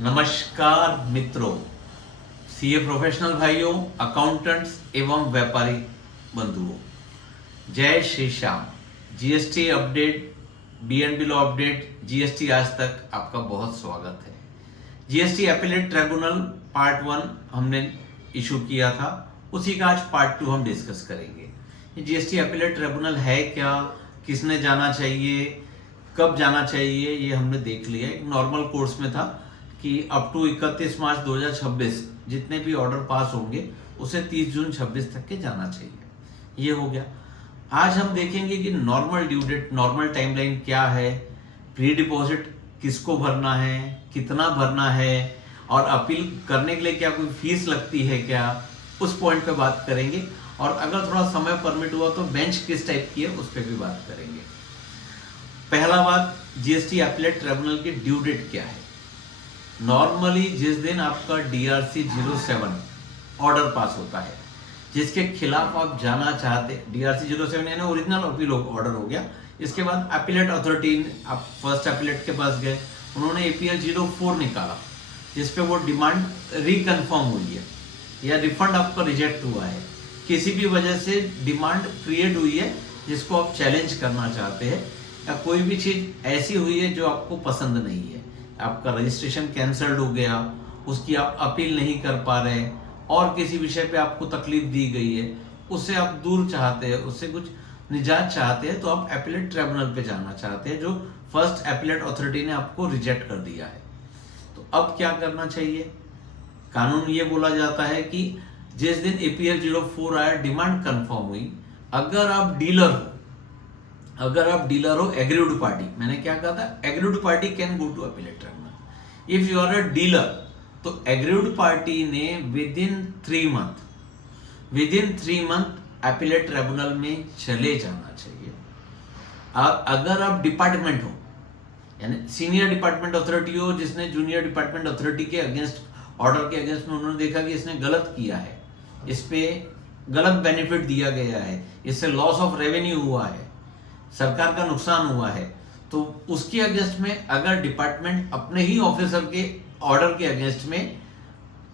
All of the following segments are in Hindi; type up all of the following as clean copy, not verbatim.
नमस्कार मित्रों, सीए प्रोफेशनल भाइयों, अकाउंटेंट्स एवं व्यापारी बंधुओं, जय Shri Shyam. GST update, BNB law update, GST आज तक आपका बहुत स्वागत है। जीएसटी अपीलेट ट्रिब्यूनल पार्ट 1 हमने इशू किया था, उसी का आज पार्ट 2 हम डिस्कस करेंगे। जीएसटी अपीलेट ट्रिब्यूनल है क्या, किसने जाना चाहिए, कब जाना चाहिए, ये हमने देख लिया। एक नॉर्मल कोर्स में था कि अप टू 31 मार्च 2026 जितने भी ऑर्डर पास होंगे उसे 30 जून 26 तक के जाना चाहिए। ये हो गया। आज हम देखेंगे कि normal due date, normal timeline क्या है, प्री डिपॉजिट किसको भरना है, कितना भरना है, और अपील करने के लिए क्या कोई फीस लगती है क्या, उस पॉइंट पे बात करेंगे। और अगर थोड़ा समय परमिट हुआ तो बेंच किस टाइप की है उस पर भी बात करेंगे। पहला बात, जीएसटी अपीलेट ट्रिब्यूनल की ड्यू डेट क्या है। नॉर्मली जिस दिन आपका DRC 07 ऑर्डर पास होता है, जिसके खिलाफ आप जाना चाहते, DRC 07 यानी ओरिजिनल अपील ऑर्डर हो गया। इसके बाद अपीलेट अथॉरिटी, आप फर्स्ट अपीलेट के पास गए, उन्होंने APL 04 निकाला जिसपे वो डिमांड रिकन्फर्म हुई है या रिफंड आपका रिजेक्ट हुआ है, किसी भी वजह से डिमांड क्रिएट हुई है जिसको आप चैलेंज करना चाहते हैं, या कोई भी चीज ऐसी हुई है जो आपको पसंद नहीं है, आपका रजिस्ट्रेशन कैंसल्ड हो गया, उसकी आप अपील नहीं कर पा रहे, और किसी विषय पे आपको तकलीफ दी गई है, उससे आप दूर चाहते हैं, उससे कुछ निजात चाहते हैं, तो आप अपीलेट ट्रिब्यूनल पे जाना चाहते हैं जो फर्स्ट अपीलेट अथॉरिटी ने आपको रिजेक्ट कर दिया है। तो अब क्या करना चाहिए। कानून ये बोला जाता है कि जिस दिन APL 04 आया, डिमांड कंफर्म हुई, अगर आप डीलर हो, एग्रीड पार्टी, मैंने क्या कहा था, agreed party can go to appellate tribunal. If you are a dealer, तो एग्रीड पार्टी ने within 3 month appellate tribunal में चले जाना चाहिए। अगर आप डिपार्टमेंट हो, यानी सीनियर डिपार्टमेंट अथॉरिटी हो, जिसने जूनियर डिपार्टमेंट अथॉरिटी के अगेंस्ट, ऑर्डर के अगेंस्ट में उन्होंने देखा कि इसने गलत किया है, इस पे गलत बेनिफिट दिया गया है, इससे लॉस ऑफ रेवेन्यू हुआ है, सरकार का नुकसान हुआ है, तो उसके अगेंस्ट में अगर डिपार्टमेंट अपने ही ऑफिसर के ऑर्डर के अगेंस्ट में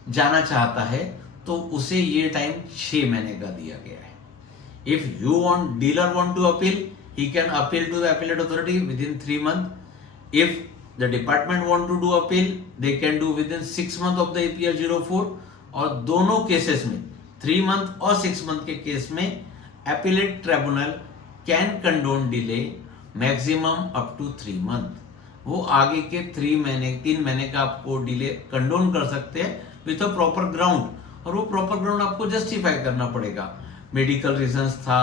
जाना चाहता है तो उसे ये टाइम 6 महीने का दिया गया है। If dealer want to appeal, he can appeal to the appellate authority within 3 months. If the department want to do appeal, they can do within 6 months of the APL 04. और दोनों केसेस में 3 मंथ और 6 मंथ के केस में appellate tribunal can condone delay maximum up to 3 month. वो आगे के 3 महीने का आपको डिले कंडोन कर सकते हैं विथ अ प्रॉपर ग्राउंड, और वो प्रॉपर ग्राउंड आपको जस्टिफाई करना पड़ेगा। मेडिकल रीजंस था,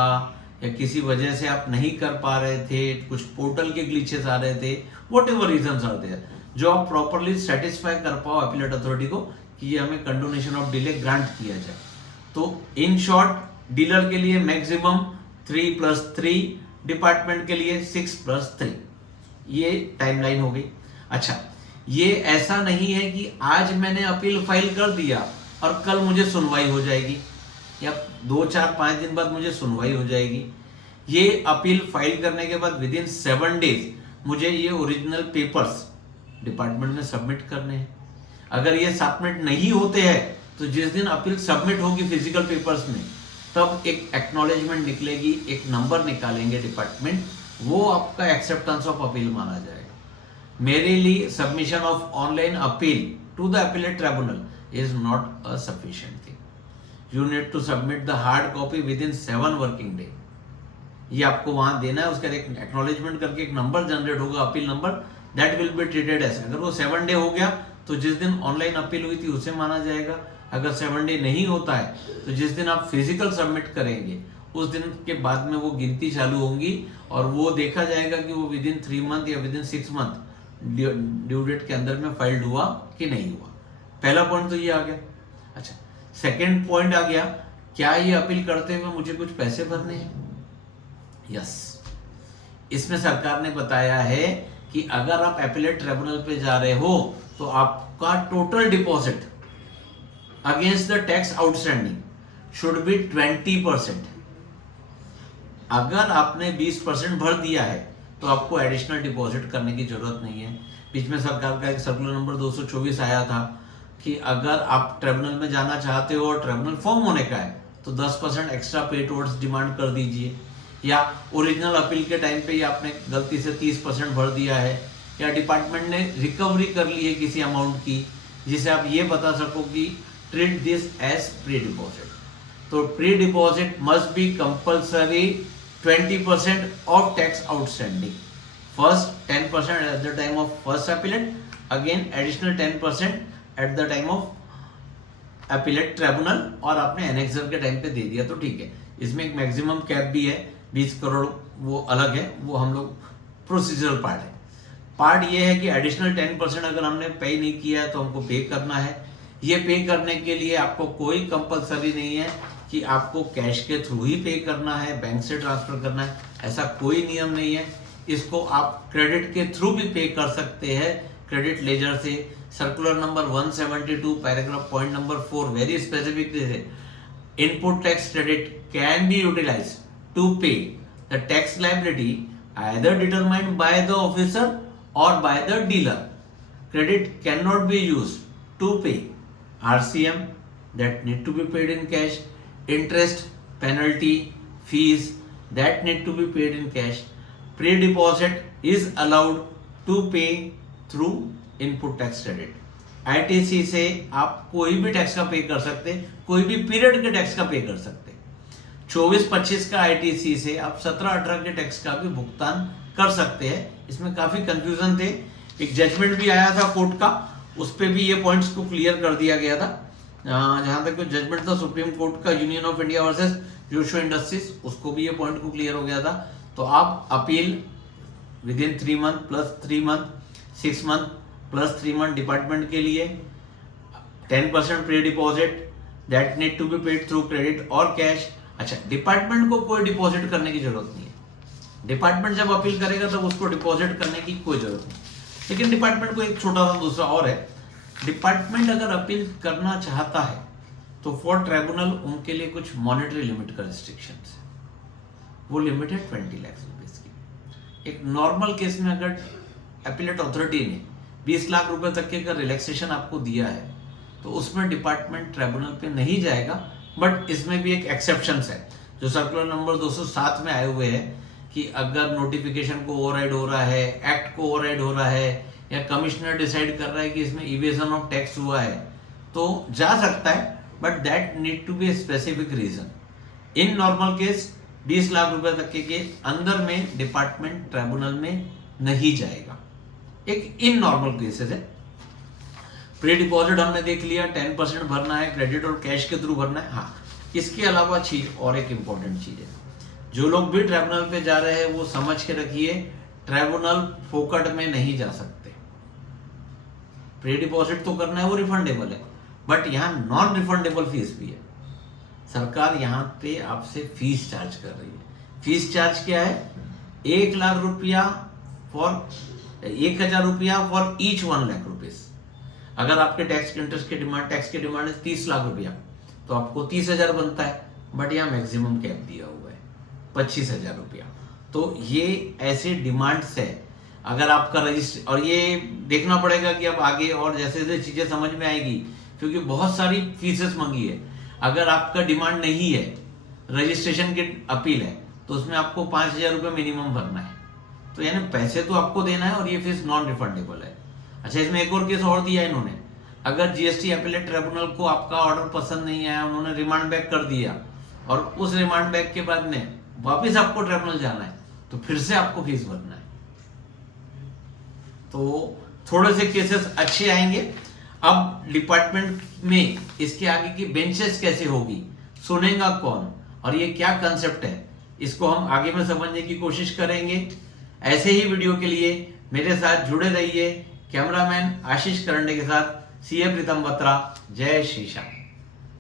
या किसी वजह से आप नहीं कर पा रहे थे, कुछ पोर्टल के ग्लिचेस आ रहे थे, whatever reason are there, जो आप प्रॉपरली सेटिस्फाई कर पाओ अपीलेट अथॉरिटी को कि ये हमें कंडोनेशन ऑफ डिले ग्रांट किया जाए। तो इन शॉर्ट, डीलर के लिए मैक्सिमम 3+3, डिपार्टमेंट के लिए 6+3, ये टाइमलाइन हो गई। अच्छा, ये ऐसा नहीं है कि आज मैंने अपील फाइल कर दिया और कल मुझे सुनवाई हो जाएगी, या 2-4-5 दिन बाद मुझे सुनवाई हो जाएगी। ये अपील फाइल करने के बाद विद इन 7 डेज मुझे ये ओरिजिनल पेपर्स डिपार्टमेंट में सबमिट करने हैं। अगर ये सबमिट नहीं होते हैं तो जिस दिन अपील सबमिट होगी फिजिकल पेपर्स में, तब एक एक्नॉलेजमेंट निकलेगी, एक नंबर निकालेंगे डिपार्टमेंट, वो आपका एक्सेप्टेंस ऑफ अपील माना जाएगा। मेरे लिए submission of online appeal to the appellate tribunal is not a sufficient thing. You need to submit the hard copy within 7 working day. ये आपको वहां देना है, उसका एक एक्नॉलेजमेंट करके एक नंबर जनरेट होगा, appeal number, that will be treated as. अगर वो 7 डे हो गया तो जिस दिन ऑनलाइन अपील हुई थी उसे माना जाएगा। अगर 7 डे नहीं होता है तो जिस दिन आप फिजिकल सबमिट करेंगे उस दिन के बाद में वो गिनती चालू होंगी, और वो देखा जाएगा कि वो विद इन 3 मंथ या within 6 month due date के अंदर में फाइल्ड हुआ कि नहीं हुआ। पहला पॉइंट तो ये आ गया। अच्छा, सेकेंड पॉइंट आ गया, क्या ये अपील करते हुए मुझे कुछ पैसे भरने हैं। यस, इसमें सरकार ने बताया है कि अगर आप अपीलेट ट्रिब्यूनल पे जा रहे हो तो आपका total deposit against the tax outstanding should be 20%। अगर आपने 20% भर दिया है तो आपको एडिशनल डिपॉजिट करने की जरूरत नहीं है। बीच में सरकार का एक सर्कुलर नंबर 224 आया था कि अगर आप ट्रिब्यूनल में जाना चाहते हो और ट्रिब्यूनल फॉर्म होने का है तो 10% एक्स्ट्रा पे टुवर्ड्स डिमांड कर दीजिए, या ओरिजिनल अपील के टाइम पे ही आपने गलती से 30% भर दिया है, या डिपार्टमेंट ने रिकवरी कर ली है किसी अमाउंट की, जिसे आप ये बता सको कि treat this as pre deposit. तो pre deposit must be compulsory 20% of tax outstanding, first 10% at the time of first appellate, again additional 10% at the time of appellate tribunal, और आपने एनेक्सर के टाइम पे दे दिया तो ठीक है। इसमें एक मैक्सिमम कैप भी है 20 करोड़, वो अलग है, वो हम लोग प्रोसीजरल पार्ट है। पार्ट ये है कि एडिशनल 10% अगर हमने पे नहीं किया है तो हमको पे करना है। ये पे करने के लिए आपको कोई कंपलसरी नहीं है कि आपको कैश के थ्रू ही पे करना है, बैंक से ट्रांसफर करना है, ऐसा कोई नियम नहीं है। इसको आप क्रेडिट के थ्रू भी पे कर सकते हैं, क्रेडिट लेजर से। Circular number 172 paragraph point number 4 very specific है, input tax credit can be utilise to pay the tax liability either determined by the officer or by the dealer. Credit cannot be used to pay RCM that need to be paid in cash, interest, penalty, fees that need to be paid in cash. Pre-deposit is allowed to pay through input tax credit. ITC से आप कोई भी टैक्स का पे कर सकते, कोई भी पीरियड के टैक्स का पे कर सकते। 24-25 का आईटीसी से आप 17-18 के टैक्स का भी भुगतान कर सकते हैं। इसमें काफी कंफ्यूजन थे, एक जजमेंट भी आया था कोर्ट का, उस पे भी ये पॉइंट्स को क्लियर कर दिया गया था। जहां तक जजमेंट था सुप्रीम कोर्ट का यूनियन ऑफ इंडिया वर्सेस जोशो इंडस्ट्रीज, उसको भी ये पॉइंट को क्लियर हो गया था। तो आप appeal within 3 month plus 3 month, 6 month plus 3 month department के लिए 10% pre deposit that need to be paid through credit और कैश। अच्छा, डिपार्टमेंट को कोई डिपॉजिट करने की जरूरत नहीं है। डिपार्टमेंट जब अपील करेगा तब उसको डिपॉजिट करने की कोई जरूरत नहीं। लेकिन डिपार्टमेंट को एक छोटा सा दूसरा और है, डिपार्टमेंट अगर अपील करना चाहता है तो फॉर ट्रिब्यूनल उनके लिए कुछ मॉनेटरी लिमिट का रिस्ट्रिक्शन है। वो लिमिट है 20 लाख रुपीज की। एक नॉर्मल केस में अगर अपीलेट अथॉरिटी ने 20 लाख रुपए तक के रिलैक्सेशन आपको दिया है तो उसमें डिपार्टमेंट ट्रिब्यूनल पे नहीं जाएगा। बट इसमें भी एक एक्सेप्शन है जो सर्कुलर नंबर 207 में आए हुए हैं कि अगर नोटिफिकेशन को ओवरराइड हो रहा है, एक्ट को ओवरराइड हो रहा है, या कमिश्नर डिसाइड कर रहा है कि इसमें इवेजन ऑफ टैक्स हुआ है तो जा सकता है, but that need to be specific reason. In normal case 20 lakh रुपए तक के अंदर में डिपार्टमेंट ट्रिब्यूनल में नहीं जाएगा। एक इन नॉर्मल केसेस है। प्री डिपॉजिट हमने देख लिया, 10% भरना है, क्रेडिट और कैश के थ्रू भरना है। हाँ, इसके अलावा चीज और एक इंपॉर्टेंट चीज है, जो लोग भी ट्रिब्यूनल पे जा रहे हैं वो समझ के रखिए, ट्रिब्यूनल फोकट में नहीं जा सकते। प्री डिपॉजिट तो करना है, वो रिफंडेबल है, बट यहाँ नॉन रिफंडेबल फीस भी है। सरकार यहाँ पे आपसे फीस चार्ज कर रही है। फीस चार्ज क्या है? 1 लाख रुपया फॉर 1000 रुपया फॉर ईच 1 लाख रुपीज। अगर आपके टैक्स के डिमांड है 30 लाख रुपया तो आपको 30,000 बनता है, बट यहाँ मैक्सिमम कैप दिया हुआ है 25,000 रुपया। तो ये ऐसे डिमांड्स है। अगर आपका रजिस्टर, और ये देखना पड़ेगा कि अब आगे और जैसे जैसे चीजें समझ में आएगी, क्योंकि बहुत सारी फीसेस मंगी है। अगर आपका डिमांड नहीं है, रजिस्ट्रेशन की अपील है, तो उसमें आपको 5,000 रुपये मिनिमम भरना है। तो यानी पैसे तो आपको देना है और ये फीस नॉन रिफंडेबल है। अच्छा, इसमें एक और केस और दिया है इन्होंने, अगर जीएसटी अपीलेट ट्रिब्यूनल को आपका ऑर्डर पसंद नहीं आया, उन्होंने रिमांड बैक कर दिया, और उस रिमांड बैक के बाद में वापस आपको ट्रिब्यूनल जाना है, तो फिर से आपको फीस भरना है। तो थोड़े से केसेस अच्छे आएंगे। अब डिपार्टमेंट में इसके आगे की बेंचेस कैसे होगी, सुनेगा कौन, और ये क्या कंसेप्ट है, इसको हम आगे में समझने की कोशिश करेंगे। ऐसे ही वीडियो के लिए मेरे साथ जुड़े रहिए। कैमरामैन आशीष करंडे के साथ CA प्रीतम बत्रा। जय श्री श्याम।